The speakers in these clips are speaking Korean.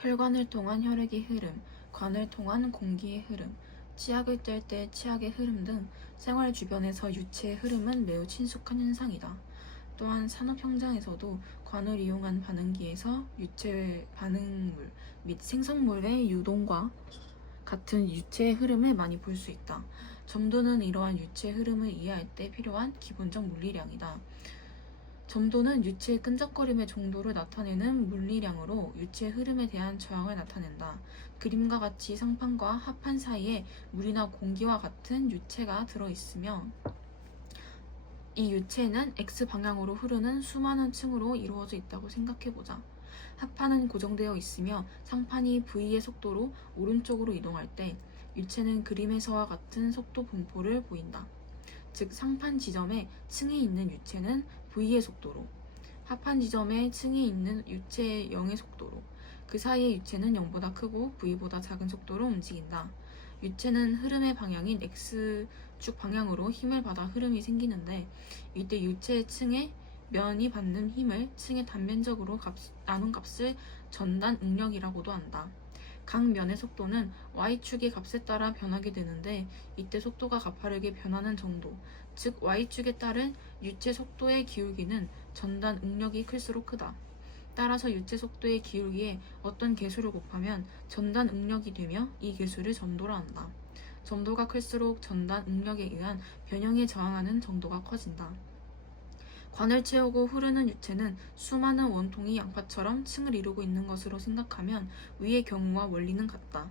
혈관을 통한 혈액의 흐름, 관을 통한 공기의 흐름, 치약을 뗄 때 치약의 흐름 등 생활 주변에서 유체의 흐름은 매우 친숙한 현상이다. 또한 산업 현장에서도 관을 이용한 반응기에서 유체 반응물 및 생성물의 유동과 같은 유체의 흐름을 많이 볼 수 있다. 점도는 이러한 유체의 흐름을 이해할 때 필요한 기본적 물리량이다. 점도는 유체의 끈적거림의 정도를 나타내는 물리량으로 유체의 흐름에 대한 저항을 나타낸다. 그림과 같이 상판과 합판 사이에 물이나 공기와 같은 유체가 들어있으며 이 유체는 X방향으로 흐르는 수많은 층으로 이루어져 있다고 생각해보자. 합판은 고정되어 있으며 상판이 V의 속도로 오른쪽으로 이동할 때 유체는 그림에서와 같은 속도 분포를 보인다. 즉 상판 지점에 층에 있는 유체는 V의 속도로, 합판 지점에 층에 있는 유체의 0의 속도로, 그 사이의 유체는 0보다 크고 V보다 작은 속도로 움직인다. 유체는 흐름의 방향인 X축 방향으로 힘을 받아 흐름이 생기는데 이때 유체의 층의 면이 받는 힘을 층의 단면적으로 나눈 값을 전단 응력이라고도 한다. 각 면의 속도는 Y축의 값에 따라 변하게 되는데 이때 속도가 가파르게 변하는 정도, 즉 Y축에 따른 유체 속도의 기울기는 전단 응력이 클수록 크다. 따라서 유체 속도의 기울기에 어떤 계수를 곱하면 전단 응력이 되며 이 계수를 점도라 한다. 점도가 클수록 전단 응력에 의한 변형에 저항하는 정도가 커진다. 관을 채우고 흐르는 유체는 수많은 원통이 양파처럼 층을 이루고 있는 것으로 생각하면 위의 경우와 원리는 같다.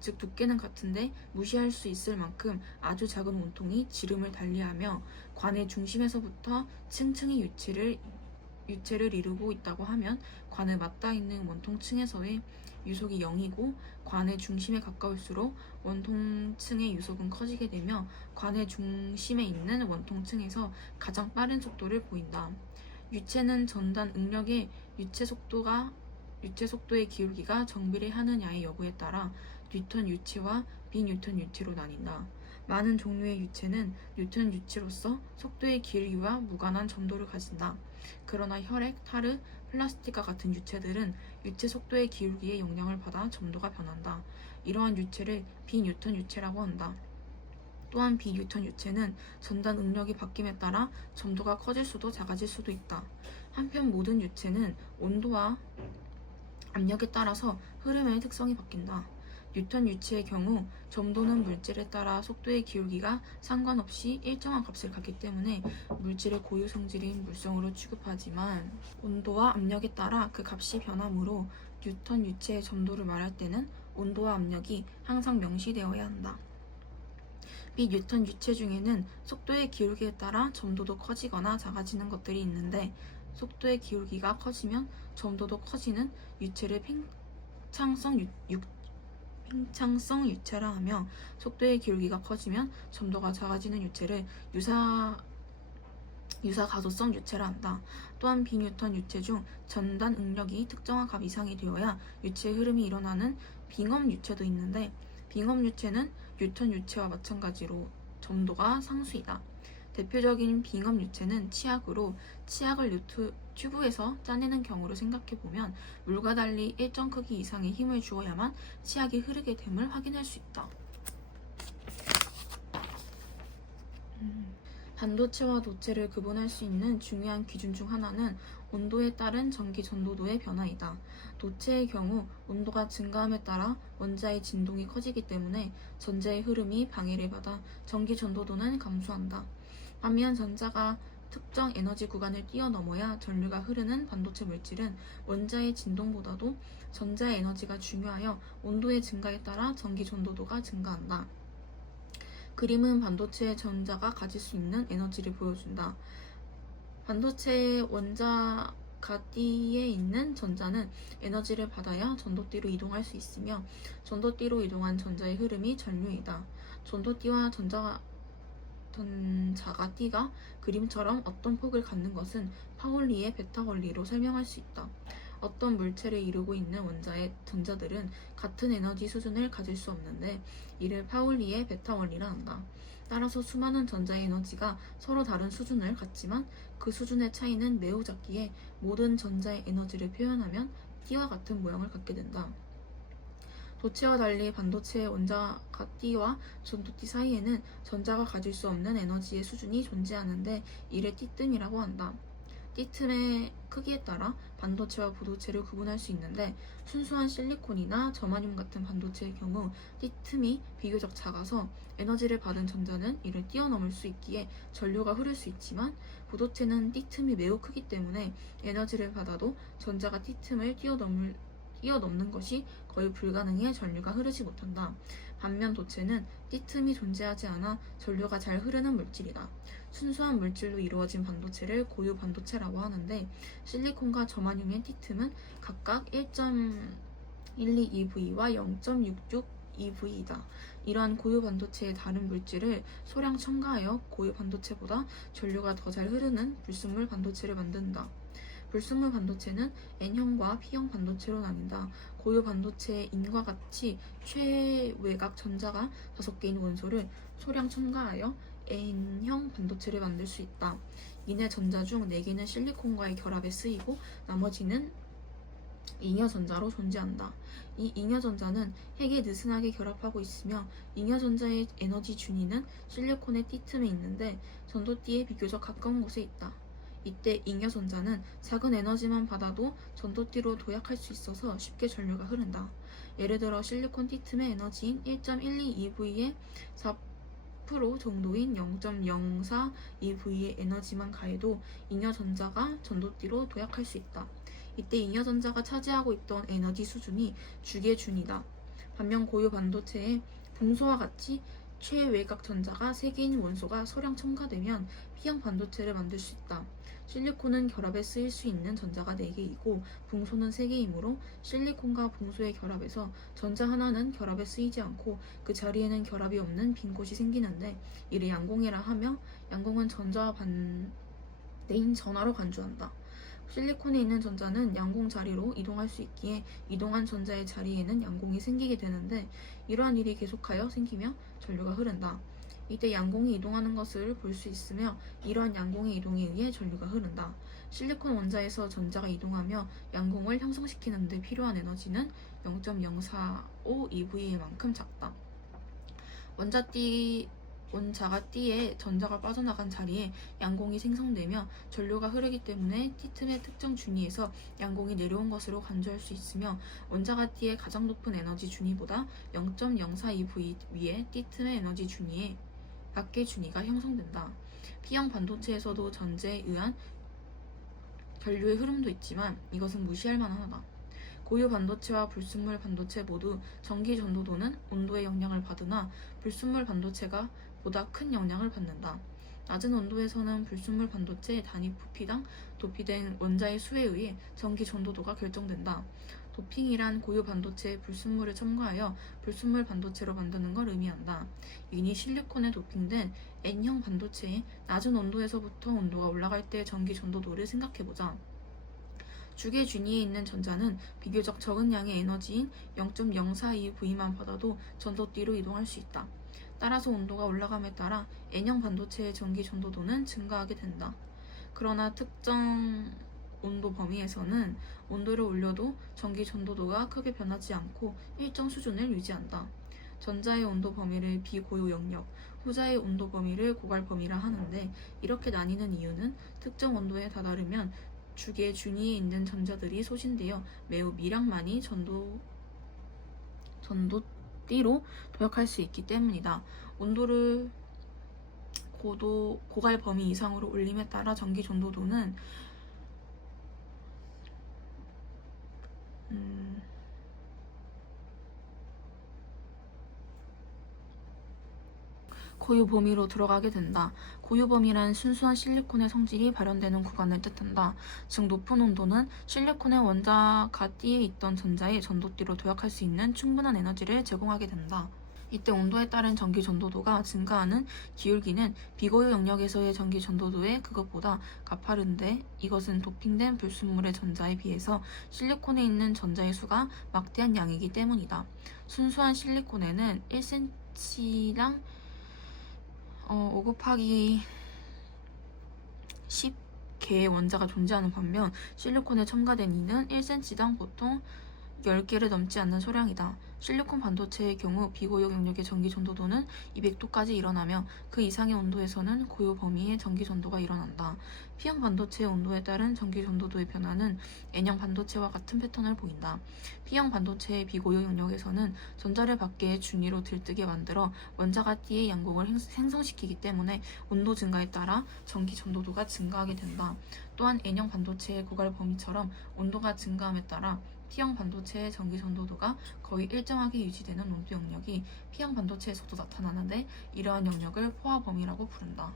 즉 두께는 같은데 무시할 수 있을 만큼 아주 작은 원통이 지름을 달리하며 관의 중심에서부터 층층이 유체를 이루고 있다고 하면 관을 맞닿아 있는 원통층에서의 유속이 0이고 관의 중심에 가까울수록 원통층의 유속은 커지게 되며 관의 중심에 있는 원통층에서 가장 빠른 속도를 보인다. 유체는 전단 응력에 유체 속도의 기울기가 정비례하느냐의 여부에 따라 뉴턴 유체와 비뉴턴 유체로 나뉜다. 많은 종류의 유체는 뉴턴 유체로서 속도의 기울기와 무관한 점도를 가진다. 그러나 혈액, 타르, 플라스틱과 같은 유체들은 유체 속도의 기울기에 영향을 받아 점도가 변한다. 이러한 유체를 비뉴턴 유체라고 한다. 또한 비뉴턴 유체는 전단 응력이 바뀜에 따라 점도가 커질 수도 작아질 수도 있다. 한편 모든 유체는 온도와 압력에 따라서 흐름의 특성이 바뀐다. 뉴턴 유체의 경우 점도는 물질에 따라 속도의 기울기가 상관없이 일정한 값을 갖기 때문에 물질의 고유 성질인 물성으로 취급하지만 온도와 압력에 따라 그 값이 변하므로 뉴턴 유체의 점도를 말할 때는 온도와 압력이 항상 명시되어야 한다. 비뉴턴 유체 중에는 속도의 기울기에 따라 점도도 커지거나 작아지는 것들이 있는데 속도의 기울기가 커지면 점도도 커지는 유체를 팽창성 유체라 하며 속도의 기울기가 커지면 점도가 작아지는 유체를 유사가소성 유체라 한다. 또한 비뉴턴 유체 중 전단 응력이 특정한 값 이상이 되어야 유체의 흐름이 일어나는 빙업 유체도 있는데 빙업 유체는 뉴턴 유체와 마찬가지로 점도가 상수이다. 대표적인 빙업 유체는 치약으로 치약을 튜브에서 짜내는 경우를 생각해보면 물과 달리 일정 크기 이상의 힘을 주어야만 치약이 흐르게 됨을 확인할 수 있다. 반도체와 도체를 구분할 수 있는 중요한 기준 중 하나는 온도에 따른 전기 전도도의 변화이다. 도체의 경우 온도가 증가함에 따라 원자의 진동이 커지기 때문에 전자의 흐름이 방해를 받아 전기 전도도는 감소한다. 반면 전자가 특정 에너지 구간을 뛰어넘어야 전류가 흐르는 반도체 물질은 원자의 진동보다도 전자의 에너지가 중요하여 온도의 증가에 따라 전기 전도도가 증가한다. 그림은 반도체의 전자가 가질 수 있는 에너지를 보여준다. 반도체의 원자 가디에 있는 전자는 에너지를 받아야 전도띠로 이동할 수 있으며 전도띠로 이동한 전자의 흐름이 전류이다. 전도띠와 전자가띠가 그림처럼 어떤 폭을 갖는 것은 파울리의 베타 원리로 설명할 수 있다. 어떤 물체를 이루고 있는 원자의 전자들은 같은 에너지 수준을 가질 수 없는데 이를 파울리의 베타 원리라 한다. 따라서 수많은 전자의 에너지가 서로 다른 수준을 갖지만 그 수준의 차이는 매우 작기에 모든 전자의 에너지를 표현하면 띠와 같은 모양을 갖게 된다. 도체와 달리 반도체의 원자가 띠와 전도띠 사이에는 전자가 가질 수 없는 에너지의 수준이 존재하는데 이를 띠뜸이라고 한다. 띠틈의 크기에 따라 반도체와 부도체를 구분할 수 있는데 순수한 실리콘이나 저마늄 같은 반도체의 경우 띠틈이 비교적 작아서 에너지를 받은 전자는 이를 뛰어넘을 수 있기에 전류가 흐를 수 있지만 부도체는 띠틈이 매우 크기 때문에 에너지를 받아도 전자가 띠틈을 뛰어넘는 것이 거의 불가능해 전류가 흐르지 못한다. 반면 도체는 띠틈이 존재하지 않아 전류가 잘 흐르는 물질이다. 순수한 물질로 이루어진 반도체를 고유 반도체라고 하는데 실리콘과 저마늄의 띠틈은 각각 1.122V와 0.662V이다. 이러한 고유 반도체의 다른 물질을 소량 첨가하여 고유 반도체보다 전류가 더 잘 흐르는 불순물 반도체를 만든다. 불순물 반도체는 N형과 P형 반도체로 나뉜다. 고유 반도체의 인과 같이 최외곽 전자가 5개인 원소를 소량 첨가하여 N형 반도체를 만들 수 있다. 이내 전자 중 4개는 실리콘과의 결합에 쓰이고 나머지는 잉여전자로 존재한다. 이 잉여전자는 핵에 느슨하게 결합하고 있으며 잉여전자의 에너지 준위는 실리콘의 띠틈에 있는데 전도띠에 비교적 가까운 곳에 있다. 이때 잉여전자는 작은 에너지만 받아도 전도띠로 도약할 수 있어서 쉽게 전류가 흐른다. 예를 들어 실리콘 띠틈의 에너지인 1.122V에 4% 정도인 0.042V의 에너지만 가해도 잉여전자가 전도띠로 도약할 수 있다. 이때 잉여전자가 차지하고 있던 에너지 수준이 주계준이다. 반면 고유 반도체에 붕소와 같이 최외곽 전자가 3개인 원소가 소량 첨가되면 P형 반도체를 만들 수 있다. 실리콘은 결합에 쓰일 수 있는 전자가 4개이고 붕소는 3개이므로 실리콘과 붕소의 결합에서 전자 하나는 결합에 쓰이지 않고 그 자리에는 결합이 없는 빈 곳이 생기는데 이를 양공이라 하며 양공은 전자와 반대인 전하로 간주한다. 실리콘에 있는 전자는 양공 자리로 이동할 수 있기에 이동한 전자의 자리에는 양공이 생기게 되는데 이러한 일이 계속하여 생기며 전류가 흐른다. 이때 양공이 이동하는 것을 볼 수 있으며 이러한 양공의 이동에 의해 전류가 흐른다. 실리콘 원자에서 전자가 이동하며 양공을 형성시키는 데 필요한 에너지는 0.0452V만큼 작다. 원자가 띠에 전자가 빠져나간 자리에 양공이 생성되며 전류가 흐르기 때문에 띠틈의 특정 준위에서 양공이 내려온 것으로 간주할 수 있으며 원자가 띠의 가장 높은 에너지 준위보다 0.042V 위의 띠틈의 에너지 준위에 밖의 준위가 형성된다. P형 반도체에서도 전자에 의한 전류의 흐름도 있지만 이것은 무시할 만하다. 고유 반도체와 불순물 반도체 모두 전기 전도도는 온도의 영향을 받으나 불순물 반도체가 보다 큰 영향을 받는다. 낮은 온도에서는 불순물 반도체 단위 부피당 도피된 원자의 수에 의해 전기 전도도가 결정된다. 도핑이란 고유 반도체에 불순물을 첨가하여 불순물 반도체로 만드는 걸 의미한다. 이니 실리콘에 도핑된 N형 반도체의 낮은 온도에서부터 온도가 올라갈 때의 전기 전도도를 생각해보자. 주계 준위에 있는 전자는 비교적 적은 양의 에너지인 0.042V만 받아도 전도띠로 이동할 수 있다. 따라서 온도가 올라감에 따라 N형 반도체의 전기 전도도는 증가하게 된다. 그러나 특정 온도 범위에서는 온도를 올려도 전기 전도도가 크게 변하지 않고 일정 수준을 유지한다. 전자의 온도 범위를 비고유 영역, 후자의 온도 범위를 고갈 범위라 하는데 이렇게 나뉘는 이유는 특정 온도에 다다르면 주계 준위에 있는 전자들이 소진되어 매우 미량만이 전도띠로 도약할 수 있기 때문이다. 온도를 고갈 범위 이상으로 올림에 따라 전기 전도도는 고유 범위로 들어가게 된다. 고유 범위란 순수한 실리콘의 성질이 발현되는 구간을 뜻한다. 즉 높은 온도는 실리콘의 원자가 띠에 있던 전자의 전도띠로 도약할 수 있는 충분한 에너지를 제공하게 된다. 이때 온도에 따른 전기 전도도가 증가하는 기울기는 비고유 영역에서의 전기 전도도에 그것보다 가파른데 이것은 도핑된 불순물의 전자에 비해서 실리콘에 있는 전자의 수가 막대한 양이기 때문이다. 순수한 실리콘에는 1cm당 5 곱하기 10 개의 원자가 존재하는 반면 실리콘에 첨가된 이는 1cm당 보통 10개를 넘지 않는 소량이다. 실리콘 반도체의 경우 비고유 영역의 전기 전도도는 200도까지 일어나며 그 이상의 온도에서는 고유 범위의 전기 전도가 일어난다. P형 반도체의 온도에 따른 전기 전도도의 변화는 N형 반도체와 같은 패턴을 보인다. P형 반도체의 비고유 영역에서는 전자를 밖에 준위로 들뜨게 만들어 원자가 T의 양극을 생성시키기 때문에 온도 증가에 따라 전기 전도도가 증가하게 된다. 또한 N형 반도체의 고갈 범위처럼 온도가 증가함에 따라 T형 반도체의 전기 전도도가 거의 일정하게 유지되는 온도 영역이 P형 반도체에서도 나타나는데 이러한 영역을 포화 범위라고 부른다.